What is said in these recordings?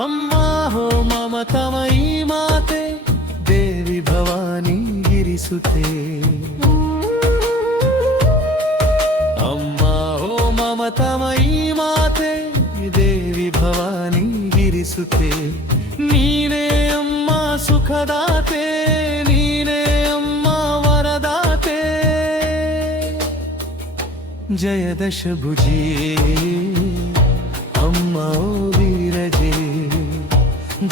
ಅಮ್ಮ ಹೋ ಮಮತಮಯಿ ಮಾತೆ ದೇವಿ ಭವಾನಿ ಗಿರಿಸುತ್ತೆ. ಅಮ್ಮ ಹೋ ಮಮತಮಯಿ ಮಾತೆ ದೇವಿ ಭವಾನಿ ಗಿರಿಸುತ್ತೆ. ನೀನೇ ಅಮ್ಮ ಸುಖದಾತೆ, ನೀನೇ ಅಮ್ಮ ವರದಾತೆ. ಜಯ ದಶಭುಜಿ ಅಮ್ಮ ಓ ವೀರಜೆ,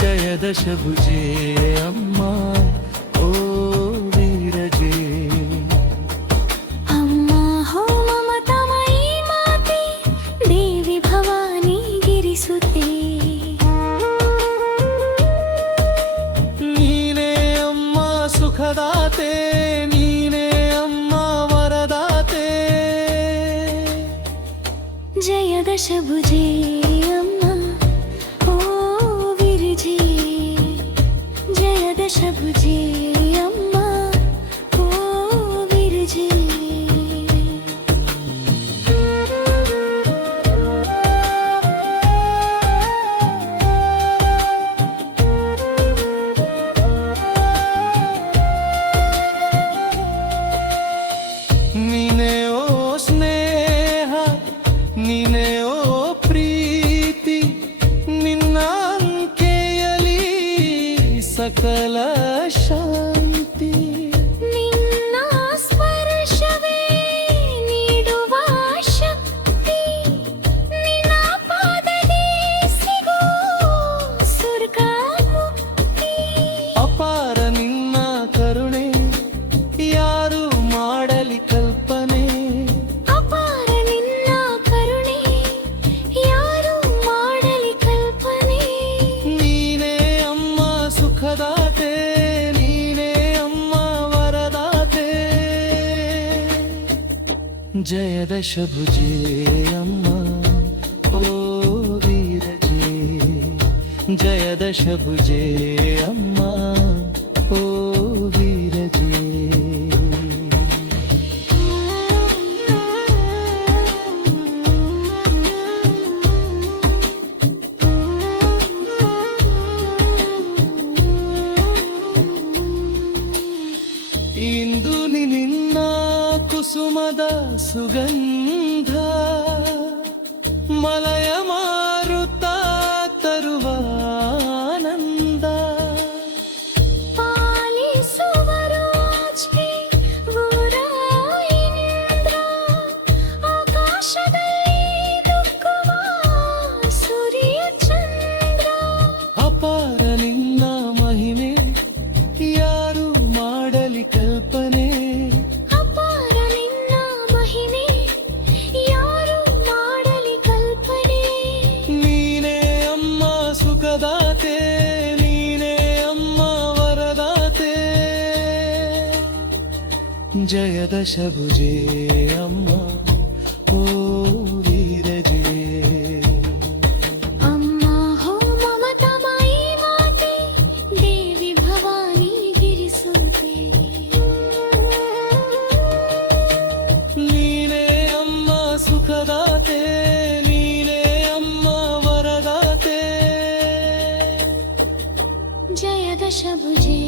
ಜಯ ದಶಭುಜೆ ಅಮ್ಮ ಓ ವೀರಜೆ. ಅಮ್ಮ ಹೋ ಮಮತಮಯಿ ಮಾತೆ ದೇವಿ ಭವಾನಿ ಗಿರಿಸುತ್ತೆ. ನೀನೇ ಅಮ್ಮ ಸುಖದಾತೆ, ನೀನೇ ಅಮ್ಮ ವರದಾತೆ. ಜಯ ದಶಭುಜೆ ಅಮ್ಮ ಓ ವಿರಜೆ, ಜಯ ದಶಭುಜೆ ಅಮ್ಮ ಓ ವಿರಜೆ. ನೀನೇ ಓ ಸ್ನೇಹ, ನೀನೇ ಓ ಪ್ರೀತಿ. ನಿನ್ನ ಅಂಕೆಯಲಿ ಸಕಲ ಶಾಂತಿ. ನಿನ್ನ ಸ್ಪರ್ಶವೇ ನೀಡುವ ಶಕ್ತಿ. ನಿನ್ನ ಪಾದದಿ ಸಿಗೋ ಸ್ವರ್ಗ ಮುಕ್ತಿ. ಅಪಾರ ನಿನ್ನ ಕರುಣೆ ಯಾರು ಮಾಡಲಿ ಕಲ್ಪನೆ. ಅಪಾರ ನಿನ್ನ ಕರುಣೆ ಯಾರು ಮಾಡಲಿ ಕಲ್ಪನೆ. ನೀನೇ ಅಮ್ಮ ಸುಖದಾತೆ, ನೀನೇ ಅಮ್ಮ ವರದಾತೆ. ಜಯ ದಶಭುಜೆ ಅಮ್ಮ ಓ ವೀರಜೆ, ಜಯ ದಶಭುಜೆ ಅಮ್ಮ ಓ ವೀರಜೆ. ಇಂದು ನಿನ್ನ ಕುಸುಮದ ಸುಗಂಧ ಮಲಯ ಮಾರುತ್ತ ತರುವ ಆನಂದ. ಪಾಲಿಸುವರು ಆಚೆ ಊರಾಯಿನಿಂದ. ಆಕಾಶದಲ್ಲಿ ನುಗ್ಗುವ ಸೂರ್ಯ ಚಂದ್ರ. ಅಪಾರ ನಿನ್ನ ಮಹಿಮೆ ಯಾರು ಮಾಡಲಿ ಕಲ್ಪನೆ. ಅಪಾರ ನಿನ್ನ ಮಹಿಮೆ ಯಾರು ಮಾಡಲಿ ಕಲ್ಪನೆ. ನೀನೇ ಅಮ್ಮ ಸುಖದಾತೆ, ನೀನೇ ಅಮ್ಮ ವರದಾತೆ. ಜಯ ದಶಭುಜೆ ಅಮ್ಮ ಓ ವೀರಜೆ. ಅಮ್ಮ ಹೋ ಮಮತಮಯಿ ಮಾತೆ ದೇವಿ ಭವಾನಿ ಗಿರಿಸುತ್ತೆ. ನೀನೇ ಅಮ್ಮ ಸುಖದಾತೆ, ನೀನೇ ಅಮ್ಮ ವರದಾತೆ. ಜಯ ದಶಭುಜೆ